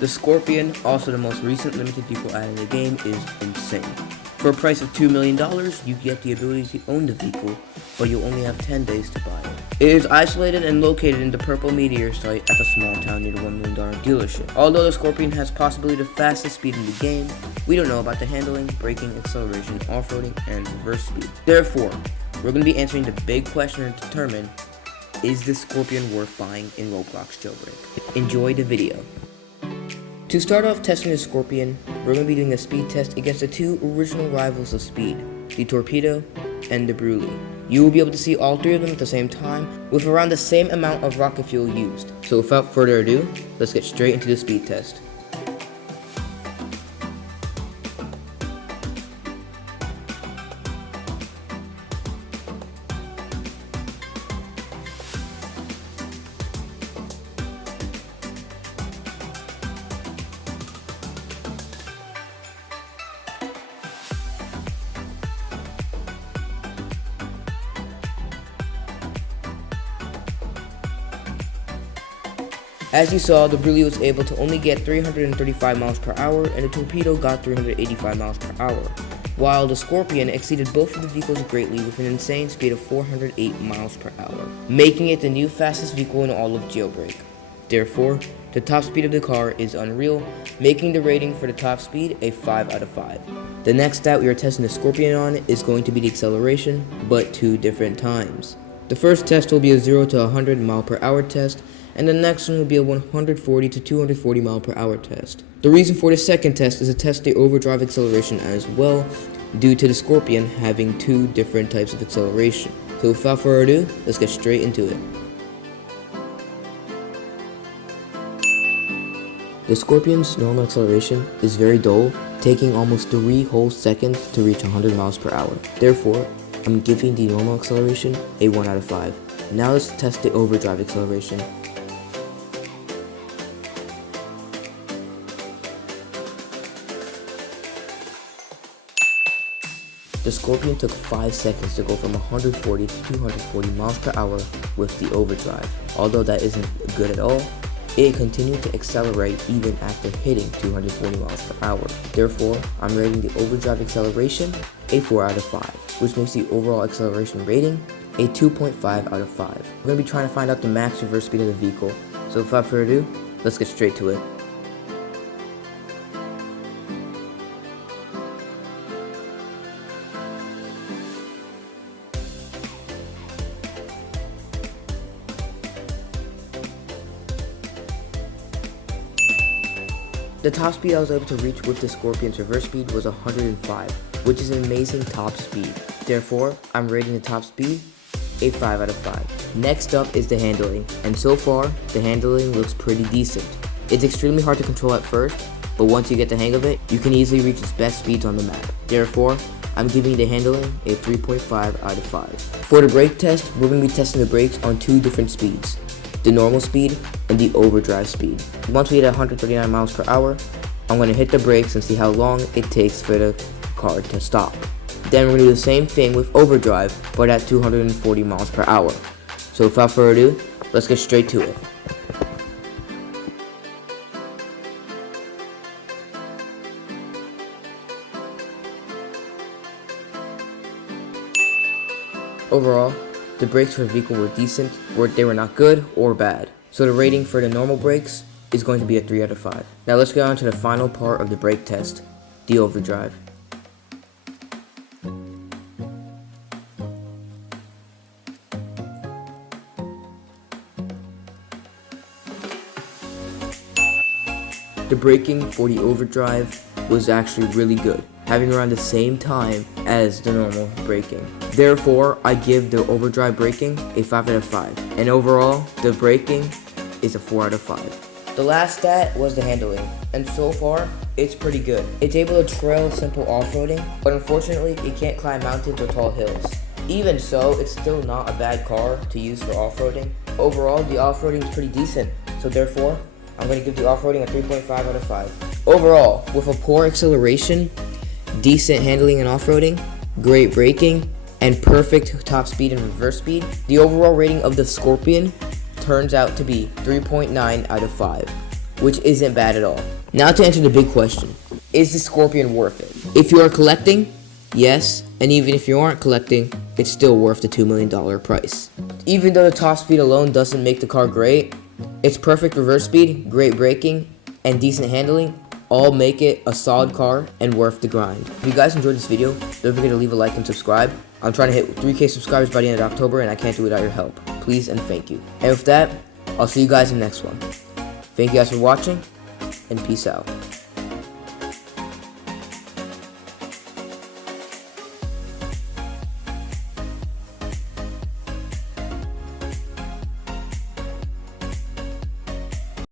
The Scorpion, also the most recent limited vehicle added to the game, is insane. For a price of $2 million, you get the ability to own the vehicle, but you'll only have 10 days to buy it. It is isolated and located in the Purple Meteor site at the small town near the $1 million dealership. Although the Scorpion has possibly the fastest speed in the game, we don't know about the handling, braking, acceleration, off-roading, and reverse speed. Therefore, we're going to be answering the big question to determine, is the Scorpion worth buying in Roblox Jailbreak? Enjoy the video. To start off testing the Scorpion, we're going to be doing a speed test against the two original rivals of speed, the Torpedo and the Brulee. You will be able to see all three of them at the same time, with around the same amount of rocket fuel used. So without further ado, let's get straight into the speed test. As you saw, the Brulee was able to only get 335 miles per hour and the Torpedo got 385 miles per hour, while the Scorpion exceeded both of the vehicles greatly with an insane speed of 408 miles per hour, making it the new fastest vehicle in all of Jailbreak. Therefore, the top speed of the car is unreal, making the rating for the top speed a 5 out of 5. The next stat we are testing the Scorpion on is going to be the acceleration, but 2 different times. The first test will be a 0 to 100 mile per hour test, and the next one will be a 140 to 240 mile per hour test. The reason for the second test is to test the overdrive acceleration as well, due to the Scorpion having 2 different types of acceleration. So without further ado, let's get straight into it. The Scorpion's normal acceleration is very dull, taking almost 3 whole seconds to reach 100 miles per hour. Therefore, I'm giving the normal acceleration a 1 out of 5. Now let's test the overdrive acceleration. The Scorpion took 5 seconds to go from 140 to 240 miles per hour with the overdrive. Although that isn't good at all, it continued to accelerate even after hitting 240 miles per hour. Therefore, I'm rating the overdrive acceleration a 4 out of 5, which makes the overall acceleration rating a 2.5 out of 5. We're going to be trying to find out the max reverse speed of the vehicle, so without further ado, let's get straight to it. The top speed I was able to reach with the Scorpion's reverse speed was 105, which is an amazing top speed. Therefore, I'm rating the top speed a 5 out of 5. Next up is the handling, and so far, the handling looks pretty decent. It's extremely hard to control at first, but once you get the hang of it, you can easily reach its best speeds on the map. Therefore, I'm giving the handling a 3.5 out of 5. For the brake test, we're going to be testing the brakes on 2 different speeds, the normal speed and the overdrive speed. Once we hit 139 miles per hour, I'm going to hit the brakes and see how long it takes for the car to stop. Then we're going to do the same thing with overdrive, but at 240 miles per hour. So without further ado, let's get straight to it. Overall, the brakes for the vehicle were decent, they were not good or bad. So the rating for the normal brakes is going to be a 3 out of 5. Now let's get on to the final part of the brake test, the overdrive. The braking for the overdrive was actually really good, having around the same time as the normal braking. Therefore, I give the overdrive braking a 5 out of 5. And overall, the braking is a 4 out of 5. The last stat was the handling, and so far, it's pretty good. It's able to trail simple off-roading, but unfortunately, it can't climb mountains or tall hills. Even so, it's still not a bad car to use for off-roading. Overall, the off-roading is pretty decent, so therefore, I'm going to give the off-roading a 3.5 out of 5. Overall, with a poor acceleration, decent handling and off-roading, great braking, and perfect top speed and reverse speed, the overall rating of the Scorpion turns out to be 3.9 out of 5. which isn't bad at all. Now to answer the big question, is the Scorpion worth it? If you are collecting, yes, and even if you aren't collecting, it's still worth the $2 million price. Even though the top speed alone doesn't make the car great, its perfect reverse speed, great braking, and decent handling all make it a solid car and worth the grind. If you guys enjoyed this video, don't forget to leave a like and subscribe. I'm trying to hit 3K subscribers by the end of October, and I can't do it without your help. Please and thank you. And with that, I'll see you guys in the next one. Thank you guys for watching, and peace out.